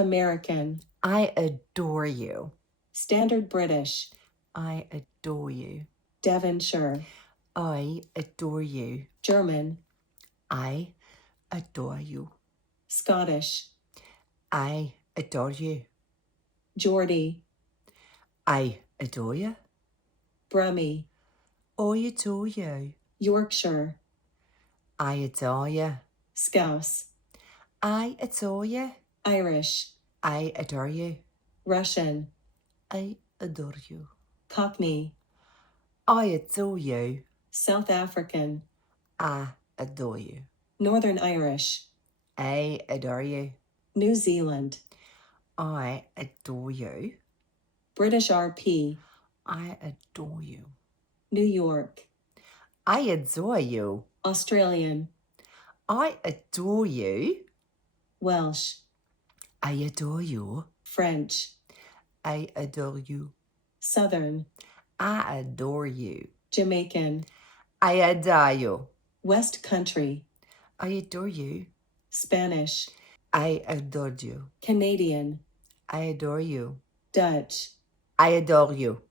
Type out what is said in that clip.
American. I adore you. Standard British. I adore you. Devonshire. I adore you. German. I adore you. Scottish. I adore you. Geordie. I adore you. Brummie. I adore you. Yorkshire. I adore you. Scouse. I adore you. Irish. I adore you. Russian. I adore you. Cockney. I adore you. South African. I adore you. Northern Irish. I adore you. New Zealand. I adore you. British RP. I adore you. New York. I adore you. Australian. I adore you. Welsh. I adore you. French. I adore you. Southern. I adore you. Jamaican. I adore you. West Country. I adore you. Spanish. I adore you. Canadian. I adore you. Dutch. I adore you.